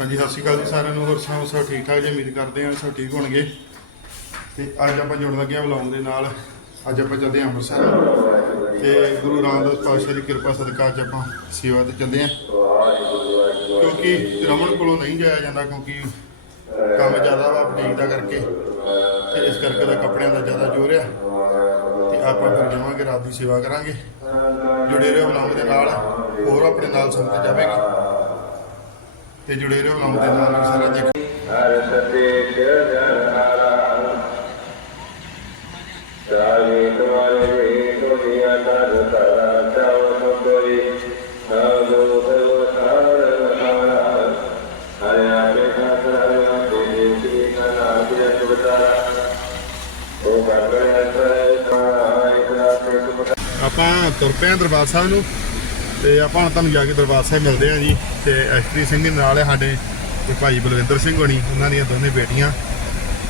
ਹਾਂਜੀ, ਸਤਿ ਸ਼੍ਰੀ ਅਕਾਲ ਜੀ ਸਾਰਿਆਂ ਨੂੰ। ਹੋਰ ਸੁਣਾਓ, ਸਭ ਠੀਕ ਠਾਕ ਜੀ? ਉਮੀਦ ਕਰਦੇ ਹਾਂ ਸਭ ਠੀਕ ਹੋਣਗੇ। ਤੇ ਅੱਜ ਆਪਾਂ ਜੁੜਨ ਲੱਗੇ ਹਾਂ ਵਲੌਗ ਦੇ ਨਾਲ। ਅੱਜ ਆਪਾਂ ਚੱਲਦੇ ਹਾਂ ਅੰਮ੍ਰਿਤਸਰ। ਤੇ ਗੁਰੂ ਰਾਮਦਾਸ ਪਾਤਸ਼ਾਹ ਦੀ ਕਿਰਪਾ ਸਦਕਾ ਅੱਜ ਆਪਾਂ ਸੇਵਾ ਤੇ ਚੱਲਦੇ ਹਾਂ। ਕਿਉਂਕਿ ਰਮਨ ਕੋਲੋਂ ਨਹੀਂ ਜਾਇਆ ਜਾਂਦਾ, ਕਿਉਂਕਿ ਕੰਮ ਜ਼ਿਆਦਾ ਵਾ ਬੁਟੀਕ ਦਾ ਕਰਕੇ। ਤੇ ਇਸ ਕਰਕੇ ਦਾ ਕੱਪੜਿਆਂ ਦਾ ਜ਼ਿਆਦਾ ਜ਼ੋਰ ਆ। ਤੇ ਆਪਾਂ ਫਿਰ ਜਾਵਾਂਗੇ, ਰਾਤ ਦੀ ਸੇਵਾ ਕਰਾਂਗੇ। ਜੁੜੇ ਰਹੋ ਵਲੌਗ ਦੇ ਨਾਲ। ਹੋਰ ਆਪਣੇ ਨਾਲ ਸੰਗਤ ਜਾਵੇਗੀ। ਤੇ ਜੁੜੇ ਰਹੋ ਵਲੌਗ ਦੇ ਨਾਲ ਸਾਰਾ ਦੇਖ ਹਰ ਸਤੇ ਜਨ ਹਾਰਾ। ਸਾਲੇ ਤੁਮਾਰੇ ਵੇ ਦੁਨੀਆ ਨਰ ਤਰਾ ਚਾਵ ਸੁੰਦਰੀ। ਨਾਮੋ ਦੇਵ ਸਾਰ ਹਾਰਾ ਹਰਿ ਆਪੇ ਖਾਸ ਹਰਿ ਆਪੇ ਦੇਵੀ ਕਨਾ ਪਿਆ ਸੁਬਤਾਰਾ ਉਹ ਕਾਇ ਬਰਾਤੇ ਸੁਬਤਾਰਾ ਆਪਾਂ ਤੁਰ ਪਏ ਦਰਬਾਰ ਸਾਹਿਬ ਨੂੰ। ਤੇ ਆਪਾਂ ਹੁਣ ਤੁਹਾਨੂੰ ਜਾ ਕੇ ਦਰਬਾਰ ਸਾਹਿਬ ਮਿਲਦੇ ਹਾਂ ਜੀ, ਤੇ ਐਸਪੀ ਸਿੰਘ ਦੇ ਨਾਲ ਹੈ ਸਾਡੇ ਤੇ ਭਾਈ ਬਲਵਿੰਦਰ ਸਿੰਘ ਹੋਣੀ, ਉਹਨਾਂ ਦੀਆਂ ਦੋਨੇ ਬੇਟੀਆਂ।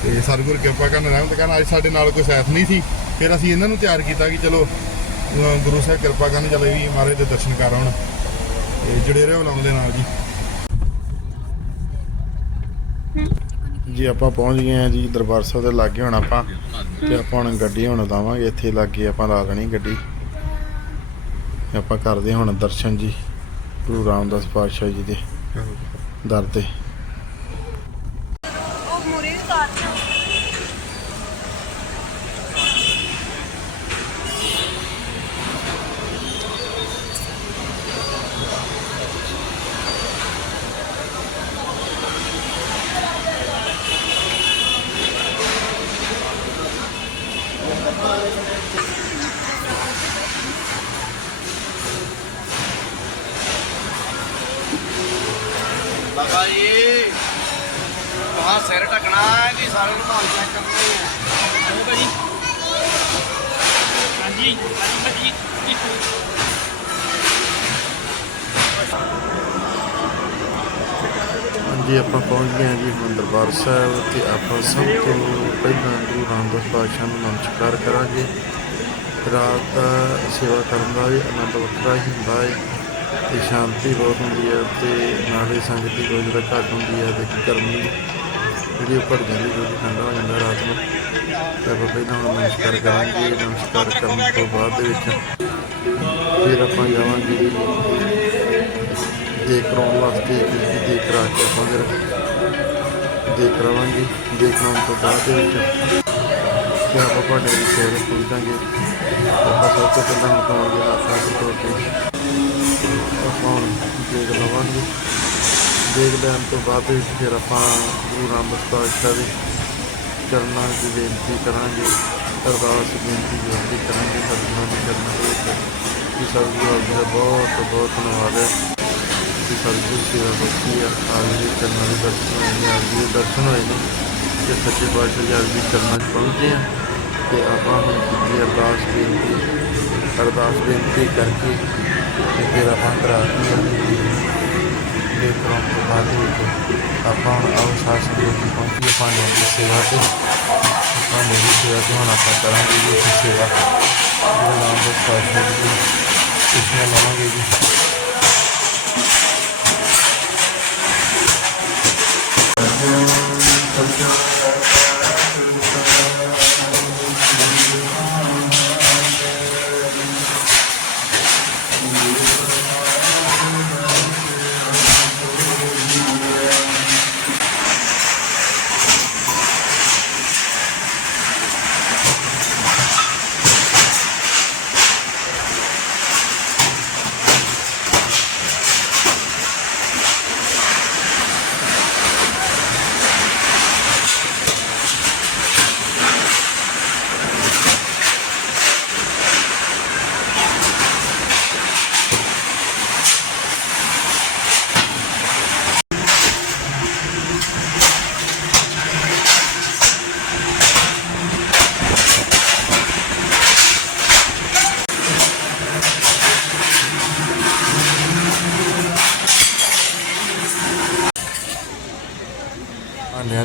ਤੇ ਸਤਿਗੁਰ ਕਿਰਪਾ ਕਰਨ ਰਹਿਮਤ ਕਰਨ ਅੱਜ ਸਾਡੇ ਨਾਲ ਕੋਈ ਸਾਥ ਨਹੀਂ ਸੀ, ਫਿਰ ਅਸੀਂ ਇਹਨਾਂ ਨੂੰ ਤਿਆਰ ਕੀਤਾ ਕਿ ਚਲੋ ਗੁਰੂ ਸਾਹਿਬ ਕਿਰਪਾ ਕਰਨ, ਚਲੇ ਵੀ ਮਹਾਰਾਜ ਦੇ ਦਰਸ਼ਨ ਕਰ ਆਉਣ, ਤੇ ਜੁੜੇ ਰਹੋ ਲਾਉਣ ਦੇ ਨਾਲ ਜੀ। ਜੀ, ਆਪਾਂ ਪਹੁੰਚ ਗਏ ਹਾਂ ਜੀ ਦਰਬਾਰ ਸਾਹਿਬ ਦੇ ਲਾਗੇ ਹੁਣ ਆਪਾਂ, ਤੇ ਆਪਾਂ ਹੁਣ ਗੱਡੀ ਹੁਣ ਲਾਵਾਂਗੇ, ਇੱਥੇ ਲਾਗੇ ਆਪਾਂ ਲਾ ਲੈਣੀ ਗੱਡੀ। ਆਪਾਂ ਕਰਦੇ ਹਾਂ ਹੁਣ ਦਰਸ਼ਨ ਜੀ ਗੁਰੂ ਰਾਮਦਾਸ ਪਾਤਸ਼ਾਹ ਜੀ ਦੇ ਦਰ ਤੇ ਉਹ ਮੁਰੇ ਉਤਾਰ ਦਿਓ। ਬਾਬਾ ਜੀ ਵਹਾਂ ਸਿਰ ਢਕਣਾ ਹੈ ਕਿ ਸਾਰੇ ਨੂੰ ਮਾਲ ਚੈੱਕ ਕਰਨੇ ਹੈ ਭਾਜੀ। ਹਾਂਜੀ ਹਾਂਜੀ ਭਾਜੀ ਹਾਂਜੀ ਆਪਾਂ ਪਹੁੰਚ ਗਏ ਹਾਂ ਜੀ ਹੁਣ ਦਰਬਾਰ ਸਾਹਿਬ ਤੇ ਆਪਾਂ ਸਭ ਤੋਂ ਪਹਿਲਾਂ ਗੁਰੂ ਰਾਮਦਾਸ ਪਾਤਸ਼ਾਹ ਨੂੰ ਨਮਸਕਾਰ ਕਰਾਂਗੇ। ਰਾਤ ਦਾ ਸੇਵਾ ਕਰਨ ਦਾ ਵੀ ਆਨੰਦ ਵੱਖਰਾ ਹੀ ਹੁੰਦਾ ਹੈ। ਤੇ ਸ਼ਾਂਤੀ ਬਹੁਤ ਹੁੰਦੀ ਹੈ ਤੇ ਨਾਲੇ ਸੰਗਤ ਦੀ ਰੋਜ਼ ਦਾ ਘੱਟ ਹੁੰਦੀ ਹੈ ਤੇ ਗਰਮੀ ਜਿਹੜੀ ਉਹ ਘਟ ਜਾਂਦੀ ਕਿਉਂਕਿ ਠੰਡਾ ਹੋ ਜਾਂਦਾ ਰਾਤ ਨੂੰ। ਤੇ ਆਪਾਂ ਪਹਿਲਾਂ ਹੁਣ ਨਮਸਕਾਰ ਕਰਾਂਗੇ। ਨਮਸਕਾਰ ਕਰਨ ਤੋਂ ਬਾਅਦ ਦੇ ਵਿੱਚ ਫਿਰ ਆਪਾਂ ਜਾਵਾਂਗੇ ਜੀ ਦੇਖ ਕਰਾਉਣ ਵਾਸਤੇ ਕਿਉਂਕਿ ਦੇਖ ਕਰਾ ਕੇ ਆਪਾਂ ਫਿਰ ਦੇਖ ਕਰਾਵਾਂਗੇ। ਦੇਖ ਕਰਾਉਣ ਤੋਂ ਬਾਅਦ ਦੇ ਵਿੱਚ ਫਿਰ ਆਪਾਂ ਤੁਹਾਡੇ ਦੀ ਸੇਵਾ ਪਹੁੰਚਾਂਗੇ ਆਪਾਂ ਸਭ ਤੋਂ ਪਹਿਲਾਂ ਹੁਣ ਕਰਾਂਗੇ ਹੱਥਾਂ ਦੇ ਆਪਾਂ ਹੁਣ ਦੇਖ ਲਵਾਂਗੇ। ਦੇਖ ਲੈਣ ਤੋਂ ਬਾਅਦ ਵਿੱਚ ਫਿਰ ਆਪਾਂ ਗੁਰੂ ਰਾਮਦਾਸ ਪਾਤਸ਼ਾਹ ਦੇ ਚਰਨਾਂ ਦੀ ਬੇਨਤੀ ਕਰਾਂਗੇ। ਅਰਦਾਸ ਬੇਨਤੀ ਬੇਨਤੀ ਕਰਾਂਗੇ, ਸਤਿਗੁਰਾਂ ਦੇ ਚਰਨਾਂ ਦੇ ਵਿੱਚ। ਕਿ ਸਤਿਗੁਰੂ ਜੀ ਦਾ ਬਹੁਤ ਬਹੁਤ ਧੰਨਵਾਦ ਹੈ। ਕਿ ਸਤਿਗੁਰੂ ਸੇਵਾ ਬਖਸ਼ੀ ਆ। ਆਪ ਜੀ ਦੇ ਚਰਨਾਂ ਦੇ ਦਰਸ਼ਨ ਹੋਏ ਨੇ, ਆਪ ਜੀ ਦੇ ਦਰਸ਼ਨ ਹੋਏ ਨੇ। ਕਿ ਸੱਚੇ ਪਾਤਸ਼ਾਹ ਜੀ ਆਪ ਜੀ ਦੇ ਚਰਨਾਂ 'ਚ ਪਹੁੰਚੇ ਆ। ਤੇ ਆਪਾਂ ਹੁਣ ਜੀ ਅਰਦਾਸ ਬੇਨਤੀ ਅਰਦਾਸ ਬੇਨਤੀ ਕਰਕੇ ਤੇ ਫਿਰ ਆਪਾਂ ਕਰਾ ਦੇ ਕਰਾਂ ਤੋਂ ਬਾਅਦ ਵਿੱਚ ਆਪਾਂ ਹੁਣ ਆਓ ਦੇ ਵਿੱਚ ਪਹੁੰਚੀਏ ਭਾਂਡਿਆਂ ਦੀ ਸੇਵਾ ਤੇ। ਭਾਂਡਿਆਂ ਦੀ ਸੇਵਾ ਤੇ ਹੁਣ ਆਪਾਂ ਕਰਾਂਗੇ ਜੀ ਸੇਵਾ। ਗੁਰੂ ਨਾਨਕ ਜੀ ਦੀ ਖੁਸ਼ੀਆਂ ਲਵਾਂਗੇ ਜੀ।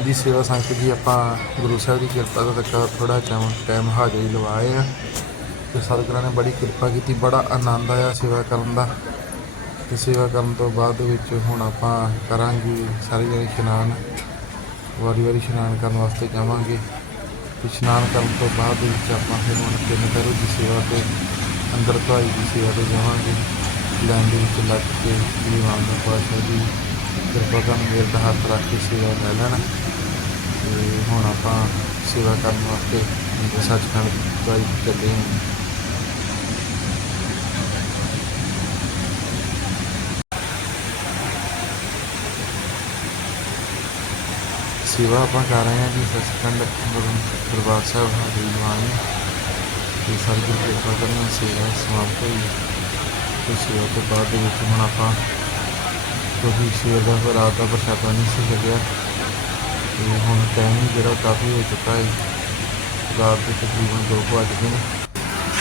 ਭਾਂਡਿਆਂ ਸੇਵਾ ਸੰਗਤ ਜੀ ਆਪਾਂ ਗੁਰੂ ਸਾਹਿਬ ਦੀ ਕਿਰਪਾ ਦਾ ਤੱਕ ਥੋੜਾ ਟਾਈਮ ਟਾਈਮ ਹਾਜ਼ਰੀ ਲਵਾਏ ਆ। ਤੇ ਸਤਿਗੁਰਾਂ ਨੇ ਬੜੀ ਕਿਰਪਾ ਕੀਤੀ, ਬੜਾ ਆਨੰਦ ਆਇਆ ਸੇਵਾ ਕਰਨ ਦਾ। ਤੇ ਸੇਵਾ ਕਰਨ ਤੋਂ ਬਾਅਦ ਦੇ ਵਿੱਚ ਹੁਣ ਆਪਾਂ ਕਰਾਂਗੇ ਸਾਰੇ ਜਣੇ ਇਸ਼ਨਾਨ। ਵਾਰੀ ਵਾਰੀ ਇਸ਼ਨਾਨ ਕਰਨ ਵਾਸਤੇ ਜਾਵਾਂਗੇ। ਤੇ ਇਸ਼ਨਾਨ ਕਰਨ ਤੋਂ ਬਾਅਦ ਦੇ ਵਿੱਚ ਆਪਾਂ ਫਿਰ ਹੁਣ ਤਿੰਨ ਪਹਿਰੋ ਦੀ ਸੇਵਾ ਤੇ, ਅੰਦਰ ਧੁਆਈ ਦੀ ਸੇਵਾ ਤੇ ਜਾਵਾਂਗੇ। ਲਾਈਨ ਦੇ ਵਿੱਚ ਲੱਗ ਕੇ ਗੁਰੂ ਰਾਮਦਾਸ ਪਾਤਸ਼ਾਹ ਜੀ ਕਿਰਪਾ ਕਰਨ ਮੇਰੇ ਦਾ ਹੱਥ ਰੱਖ ਕੇ ਸੇਵਾ ਲੈ ਲੈਣਾ। ਤੇ ਹੁਣ ਆਪਾਂ ਸੇਵਾ ਕਰਨ ਵਾਸਤੇ ਸੱਚਖੰਡ ਧੁਆਈ ਚੱਲੇ ਹਾਂ। ਸੇਵਾ ਆਪਾਂ ਕਰ ਰਹੇ ਹਾਂ ਜੀ ਸੱਚਖੰਡ ਗੁਰੂ ਦਰਬਾਰ ਸਾਹਿਬ ਹਾਜ਼ਰੀ ਲਵਾਉਣੀ ਤੇ ਸਾਰੀ ਕਿਰਪਾ ਕਰਨ ਸੇਵਾ ਸਮਾਪਤ ਹੋਈ। ਤੇ ਸੇਵਾ ਤੋਂ ਬਾਅਦ ਦੇ ਵਿੱਚ ਹੁਣ ਆਪਾਂ ਕੋਈ ਸਵੇਰ ਦਾ ਫਿਰ ਰਾਤ ਦਾ ਪ੍ਰਸ਼ਾਦਾ ਨਹੀਂ ਸੀ ਲੱਗਿਆ। ਤੇ ਹੁਣ ਟਾਈਮ ਜਿਹੜਾ ਕਾਫੀ ਹੋ ਚੁੱਕਾ ਹੈ। ਰਾਤ ਦੇ ਤਕਰੀਬਨ ਦੋ ਕੁ ਵੱਜ ਗਏ ਨੇ।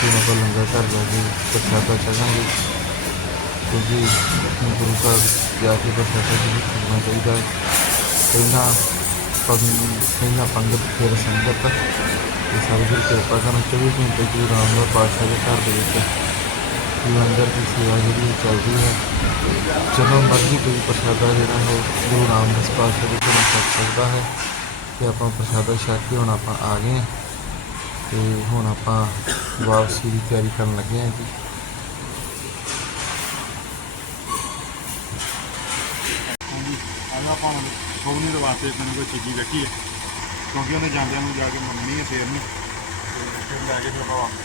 ਤੇ ਹੁਣ ਆਪਾਂ ਲੰਗਰ ਘਰ ਜਾ ਕੇ ਪ੍ਰਸ਼ਾਦਾ ਛਕਾਂਗੇ ਕਿਉਂਕਿ ਗੁਰੂ ਘਰ ਜਾ ਕੇ ਪ੍ਰਸ਼ਾਦਾ ਜ਼ਰੂਰ ਛਕਣਾ ਚਾਹੀਦਾ ਹੈ। ਪਹਿਲਾਂ ਪੰਗ ਪਹਿਲਾਂ ਪੰਗਤ ਫਿਰ ਸੰਗਤ। ਇਹ ਸਾਰੇ ਗੁਰੂ ਕਿਰਪਾ ਕਰਨ 24 ਘੰਟੇ ਗੁਰੂ ਰਾਮਦਾਸ ਪਾਤਸ਼ਾਹ ਦੇ ਘਰ ਦੇ ਵਿੱਚ ਲੰਗਰ ਦੀ ਸੇਵਾ ਜਿਹੜੀ ਉਹ ਚੱਲਦੀ ਹੈ। ਜਦੋਂ ਮਰਜ਼ੀ ਕੋਈ ਪ੍ਰਸ਼ਾਦਾ ਜਿਹੜਾ ਹੈ ਉਹ ਗੁਰੂ ਰਾਮਦਾਸ ਪਾਤਸ਼ਾਹ ਦੇ ਘਰੋਂ ਛਕ ਸਕਦਾ ਹੈ। ਤੇ ਆਪਾਂ ਪ੍ਰਸ਼ਾਦਾ ਛਕ ਕੇ ਹੁਣ ਆਪਾਂ ਆ ਗਏ ਹਾਂ। ਤੇ ਹੁਣ ਆਪਾਂ ਵਾਪਸੀ ਦੀ ਤਿਆਰੀ ਕਰਨ ਲੱਗੇ ਹਾਂ ਜੀ। ਹਾਂਜੀ ਆਪਾਂ ਸੋਗਨੀ ਦੇ ਵਾਸਤੇ ਤੈਨੂੰ ਕੋਈ ਚੀਜ਼ੀ ਰੱਖੀ ਹੈ। ਕਿਉਂਕਿ ਉਹਨੇ ਜਾਂਦਿਆਂ ਨੂੰ ਜਾ ਕੇ ਮੰਗਣੀ ਹੈ ਫੇਰ ਨੂੰ। ਫਿਰ ਲੈ ਕੇ ਫਿਰ ਆਪਾਂ ਵਾਪਸ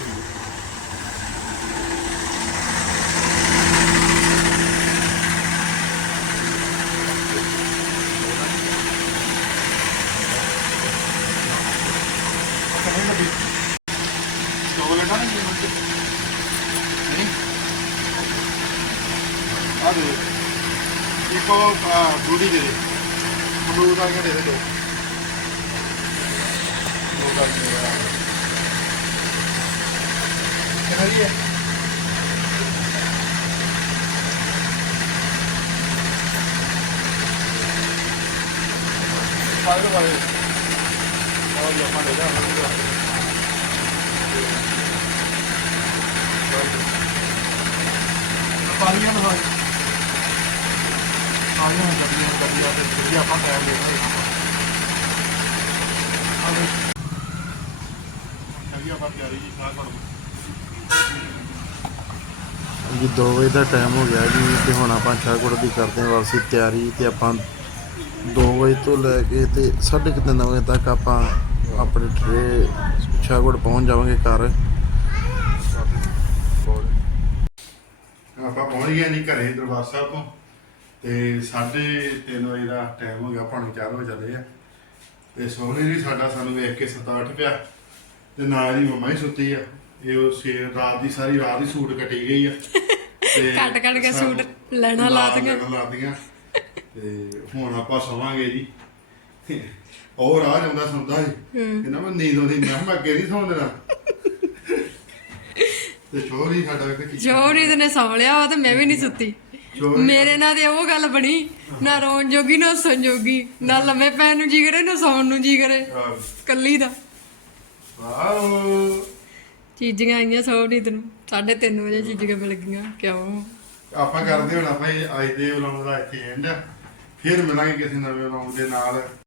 ਚੋਕਲੇਟਾਂ ਨਹੀਂ ਮਿਲਦੀ ਨਹੀਂ ਆ ਦੇ ਇੱਕ ਉਹ ਬੂੜੀ ਦੇ ਦੇ ਅਮਰੂਦ ਵਾਲੀਆਂ ਦੇ ਦੇ ਦੋ ਦੋ ਗੱਲ ਮੇਰਾ ਕਿਹਨਾਂ ਦੀ ਹੈ ਪਾਇਓ ਪਾਇਓ ਉਹ ਲੋਕਾਂ ਦੇ ਜਾ ਪਾਲੀਆਂ ਨੂੰ ਹੋਏ ਆਲੀਆਂ ਨੂੰ ਗੱਡੀਆਂ ਨੂੰ ਗੱਡੀਆਂ ਤੇ ਜਿਹੜੀ ਆਪਾਂ ਟਾਈਮ ਦੇ ਰਹੇ ਹਾਂ। ਆਲੇ ਕਰੀ ਆਪਾਂ ਤਿਆਰੀ ਜੀ ਸਾਹ ਕਰ ਜੀ 2 ਵਜੇ ਦਾ ਟਾਈਮ ਹੋ ਗਿਆ ਜੀ, ਤੇ ਹੁਣ ਆਪਾਂ ਸ਼ਾਹਕੋਟ ਦੀ ਕਰਦੇ ਹਾਂ ਵਾਪਸੀ ਤਿਆਰੀ, ਤੇ ਆਪਾਂ 2 ਵਜੇ ਤੋਂ ਲੈ ਕੇ ਤੇ 3:30 ਵਜੇ ਤੱਕ ਆਪਾਂ ਆਪਣੇ ਟਰੇ ਸ਼ਾਹਕੋਟ ਪਹੁੰਚ ਜਾਵਾਂਗੇ ਘਰ। ਆਪਾਂ ਪਹੁੰਚ ਗਏ ਨਹੀਂ ਘਰੇ ਦਰਬਾਰ ਸਾਹਿਬ ਤੋਂ। ਤੇ 3:30 ਵਜੇ ਦਾ ਟਾਈਮ ਹੋ ਗਿਆ ਪੌਣੇ 4 ਵਜੇ ਚੱਲੇ ਆ। ਤੇ ਸੋਹਣੀ ਵੀ ਸਾਡਾ ਸਾਨੂੰ ਵੇਖ ਕੇ ਸੁੱਤਾ ਉੱਠ ਪਿਆ। ਤੇ ਨਾਲ ਹੀ ਮੰਮਾ ਹੀ ਸੁੱਤੀ ਆ। ਇਹ ਉਹ ਸਵੇਰ ਰਾਤ ਦੀ ਸਾਰੀ ਰਾਤ ਹੀ ਸੂਟ ਕੱਟੀ ਗਈ ਆ। ਤੇ ਕੱਟ ਕੱਟ ਕੇ ਸੂਟ ਲੈਣਾ ਲਾਤੀਆਂ। ਲਾਤੀਆਂ ਤੇ ਹੁਣ ਆਪਾਂ ਸੌਵਾਂਗੇ ਜੀ। ਉਹ ਰਾਹ ਜਾਂਦਾ ਸੁਣਦਾ ਸੀ। ਕਹਿੰਦਾ ਮੈਂ ਨੀਂਦ ਆਉਂਦੀ ਮੈਂ ਅੱਗੇ ਨਹੀਂ ਸੌਂ ਦੇਣਾ। ਤੇ ਛੋਰੀ ਸਾਡਾ ਇੱਕ ਚੀਜ਼ ਜੋ ਰੀਤ ਨੇ ਸੰਭਲਿਆ ਉਹ ਤੇ ਮੈਂ ਵੀ ਨਹੀਂ ਸੁੱਤੀ। ਮੇਰੇ ਨਾਲ ਤੇ ਉਹ ਗੱਲ ਬਣੀ ਨਾ ਰੋਣ ਜੋਗੀ ਨਾ ਹੱਸਣ ਜੋਗੀ ਨਾ ਲੰਮੇ ਪੈਣ ਨੂੰ ਜੀ ਕਰੇ ਨਾ ਸੌਣ ਨੂੰ ਜੀ ਕਰੇ। ਕੱਲੀ ਦਾ। ਵਾਓ ਚੀਜ਼ੀਆਂ ਆਈਆਂ ਸੌ ਰੀਤ ਨੂੰ 3:30 ਵਜੇ ਚੀਜ਼ੀਆਂ ਮਿਲ ਗਈਆਂ ਕਿਉਂ? ਆਪਾਂ ਕਰਦੇ ਹੁਣ ਆਪਾਂ ਅੱਜ ਦੇ ਵਲੋਗ ਦਾ ਇੱਥੇ ਐਂਡ ਫਿਰ ਮਿਲਾਂਗੇ ਕਿਸੇ ਨਵੇਂ ਵਲੋਗ ਦੇ ਨਾਲ।